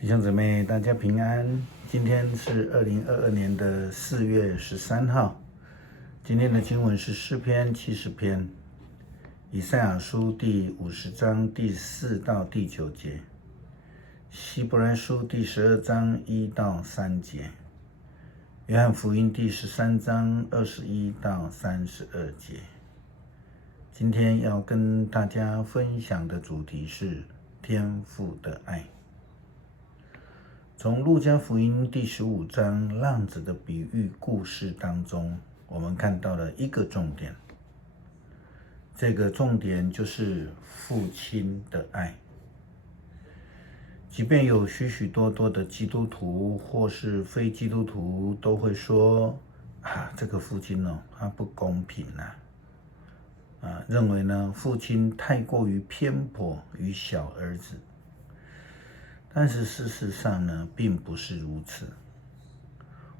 弟兄姊妹，大家平安。今天是2022年的4月13号。今天的经文是诗篇70篇，以赛亚书第50章第4到第9节，希伯来书第12章1到3节，约翰福音第13章21到32节。今天要跟大家分享的主题是天父的爱。从路加福音第15章浪子的比喻故事当中，我们看到了一个重点，这个重点就是父亲的爱。即便有许许多多的基督徒或是非基督徒都会说这个父亲他不公平认为呢父亲太过于偏颇于小儿子。但是事实上呢，并不是如此。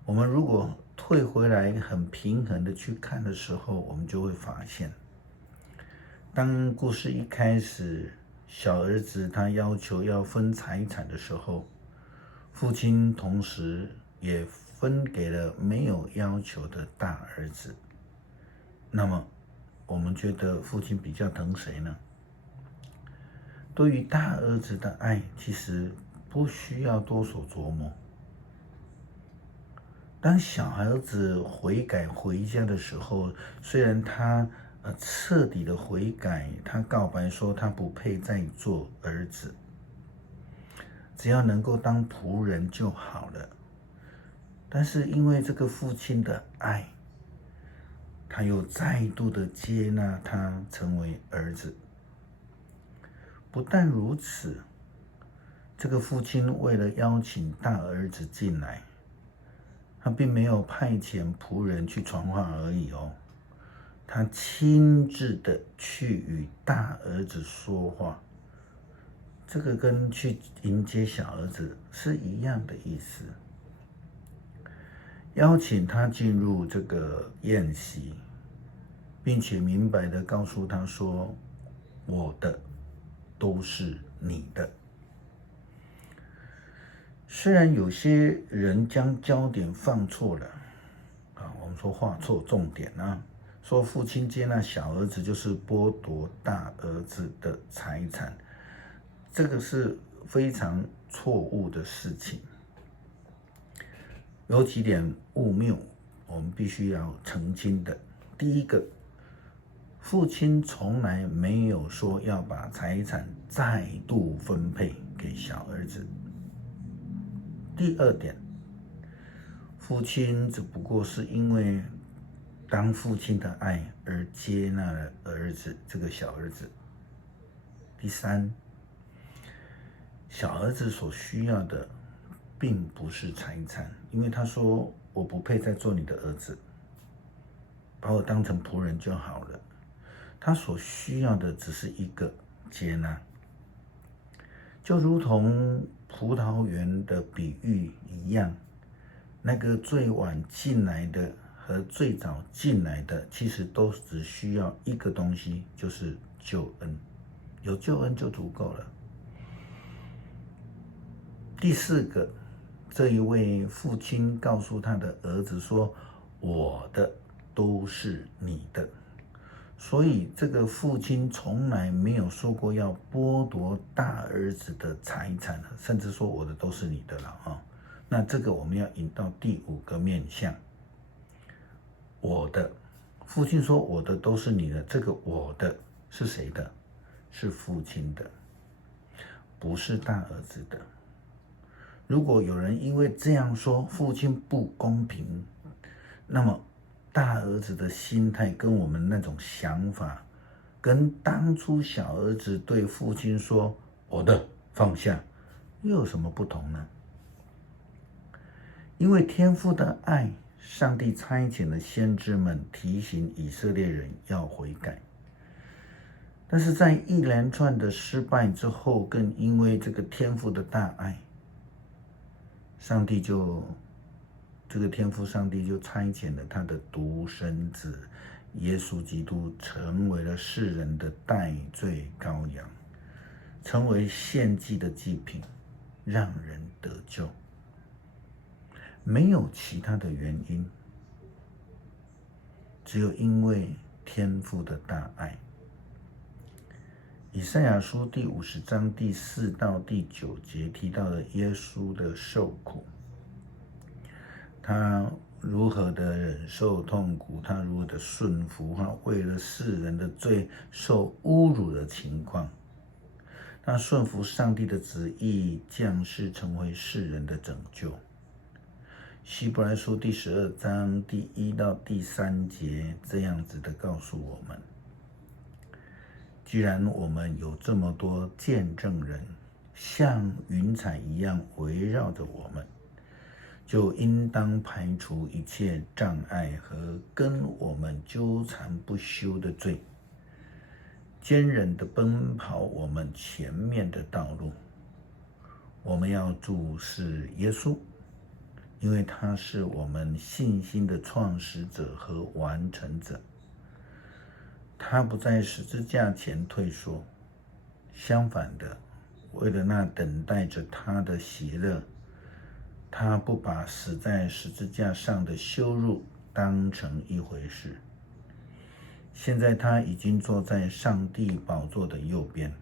我们如果退回来很平衡的去看的时候，我们就会发现，当故事一开始，小儿子他要求要分财产的时候，父亲同时也分给了没有要求的大儿子。那么，我们觉得父亲比较疼谁呢？对于大儿子的爱，其实不需要多所琢磨。当小孩子悔改回家的时候，虽然他彻底的悔改，他告白说他不配再做儿子，只要能够当仆人就好了。但是因为这个父亲的爱，他又再度的接纳他成为儿子。不但如此，这个父亲为了邀请大儿子进来，他并没有派遣仆人去传话而已他亲自的去与大儿子说话。这个跟去迎接小儿子是一样的意思，邀请他进入这个宴席，并且明白的告诉他说，我的都是你的。虽然有些人将焦点放错了我们说画错重点说父亲接纳小儿子就是剥夺大儿子的财产，这个是非常错误的事情。有几点误谬我们必须要澄清的。第一个，父亲从来没有说要把财产再度分配给小儿子。第二点，父亲只不过是因为当父亲的爱而接纳了儿子，这个小儿子。第三，小儿子所需要的并不是财产，因为他说我不配再做你的儿子，把我当成仆人就好了。他所需要的只是一个接纳，就如同葡萄园的比喻一样，那个最晚进来的和最早进来的，其实都只需要一个东西，就是救恩。有救恩就足够了。第四个，这一位父亲告诉他的儿子说，我的都是你的。所以这个父亲从来没有说过要剥夺大儿子的财产，甚至说我的都是你的了那这个我们要引到第5个面向，我的。父亲说我的都是你的，这个我的是谁的？是父亲的，不是大儿子的。如果有人因为这样说父亲不公平，那么大儿子的心态跟我们那种想法，跟当初小儿子对父亲说我的放下，又有什么不同呢？因为天父的爱，上帝差遣了先知们提醒以色列人要悔改。但是在一连串的失败之后，更因为这个天父的大爱，这个天父上帝就差遣了他的独生子耶稣基督，成为了世人的代罪羔羊，成为献祭的祭品，让人得救，没有其他的原因，只有因为天父的大爱。以赛亚书第50章第4到第9节提到了耶稣的受苦，他如何的忍受痛苦，他如何的顺服，他为了世人的罪受侮辱的情况，他顺服上帝的旨意，降世成为世人的拯救。希伯来书第12章第1到第3节这样子的告诉我们，既然我们有这么多见证人像云彩一样围绕着我们，就应当排除一切障碍和跟我们纠缠不休的罪，坚韧地奔跑我们前面的道路。我们要注视耶稣，因为他是我们信心的创始者和完成者。他不在十字架前退缩，相反的，为了那等待着他的喜乐，他不把死在十字架上的羞辱当成一回事。现在他已经坐在上帝宝座的右边。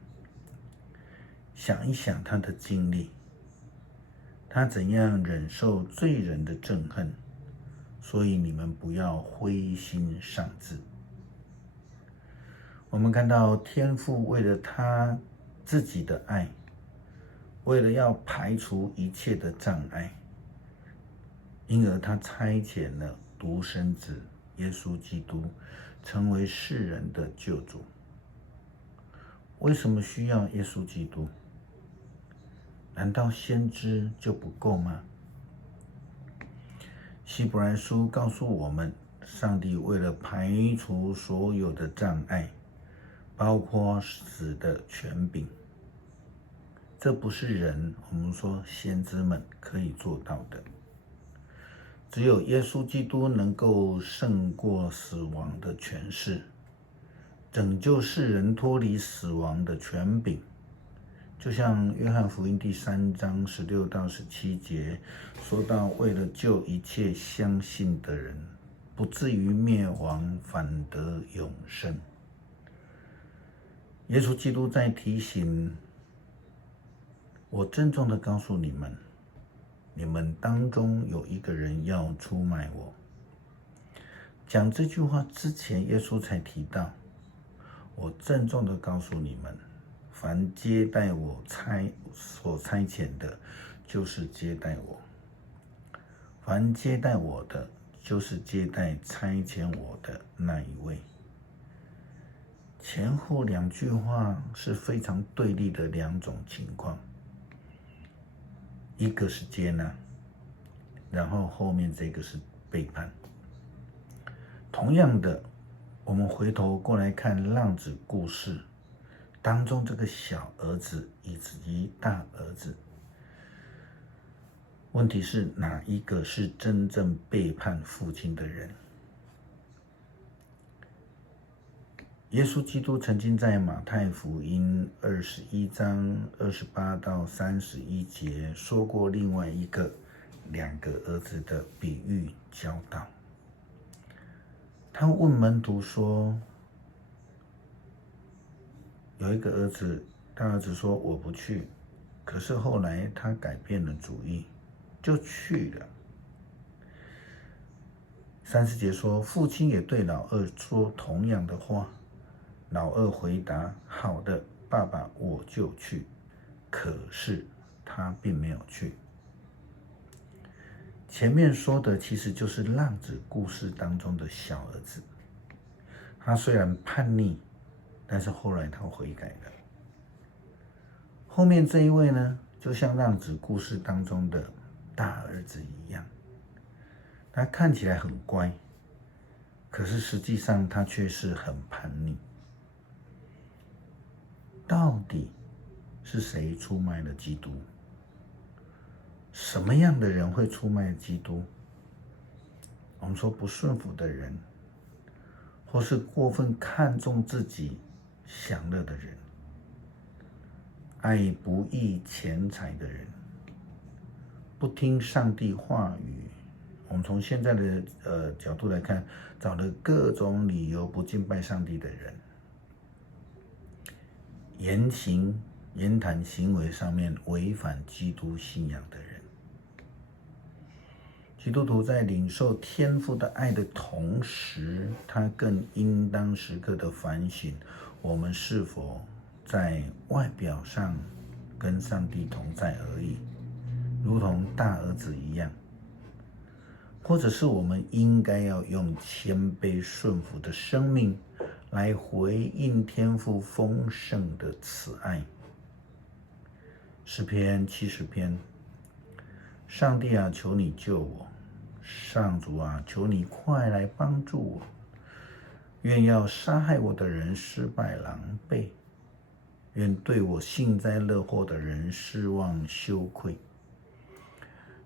想一想他的经历，他怎样忍受罪人的憎恨，所以你们不要灰心丧志。我们看到天父为了他自己的爱，为了要排除一切的障碍，因而他差遣了独生子耶稣基督成为世人的救主。为什么需要耶稣基督？难道先知就不够吗？希伯来书告诉我们，上帝为了排除所有的障碍，包括死的权柄，这不是人，我们说先知们可以做到的。只有耶稣基督能够胜过死亡的权势，拯救世人脱离死亡的权柄。就像约翰福音第3章16到17节说到，为了救一切相信的人，不至于灭亡，反得永生。耶稣基督在提醒我，郑重的告诉你们，你们当中有一个人要出卖我。讲这句话之前，耶稣才提到，我郑重的告诉你们，凡接待我所差遣的，就是接待我；凡接待我的，就是接待差遣我的那一位。前后两句话是非常对立的两种情况，一个是接纳，然后后面这个是背叛。同样的，我们回头过来看浪子故事当中这个小儿子以及大儿子，问题是哪一个是真正背叛父亲的人？耶稣基督曾经在马太福音21章28到31节说过另外一个2个儿子的比喻教导。他问门徒说，有一个儿子，大儿子说我不去，可是后来他改变了主意，就去了。30节说，父亲也对老二说同样的话。老二回答，好的，爸爸，我就去。可是他并没有去。前面说的其实就是浪子故事当中的小儿子，他虽然叛逆，但是后来他悔改了。后面这一位呢，就像浪子故事当中的大儿子一样，他看起来很乖，可是实际上他却是很叛逆。到底是谁出卖了基督？什么样的人会出卖基督？我们说不顺服的人，或是过分看重自己享乐的人，爱不义钱财的人，不听上帝话语，我们从现在的角度来看，找了各种理由不敬拜上帝的人，言谈行为上面违反基督信仰的人。基督徒在领受天父的爱的同时，他更应当时刻的反省，我们是否在外表上跟上帝同在而已，如同大儿子一样，或者是我们应该要用谦卑顺服的生命来回应天父丰盛的慈爱。诗篇70篇，上帝啊，求你救我！上主啊，求你快来帮助我！愿要杀害我的人失败狼狈，愿对我幸灾乐祸的人失望羞愧，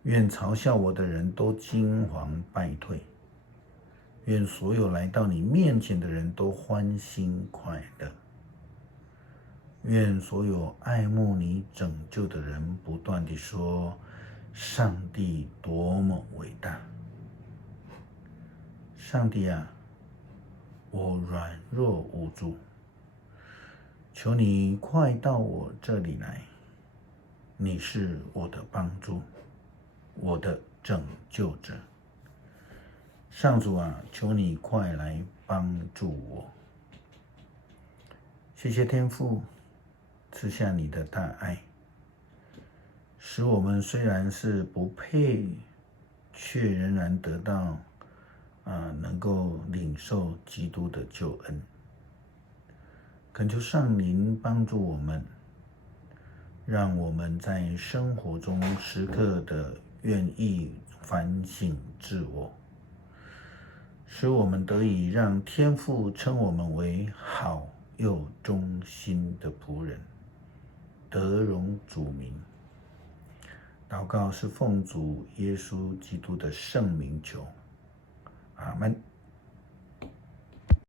愿嘲笑我的人都惊惶败退，愿所有来到你面前的人都欢欣快乐，愿所有爱慕你拯救的人不断地说，上帝多么伟大！上帝啊，我软弱无助，求你快到我这里来，你是我的帮助，我的拯救者。上主啊，求你快来帮助我。谢谢天父赐下你的大爱，使我们虽然是不配，却仍然得到能够领受基督的救恩。恳求圣灵帮助我们，让我们在生活中时刻的愿意反省自我，使我们得以让天父称我们为好又忠心的仆人，得荣主名。祷告是奉主耶稣基督的圣名求，阿们。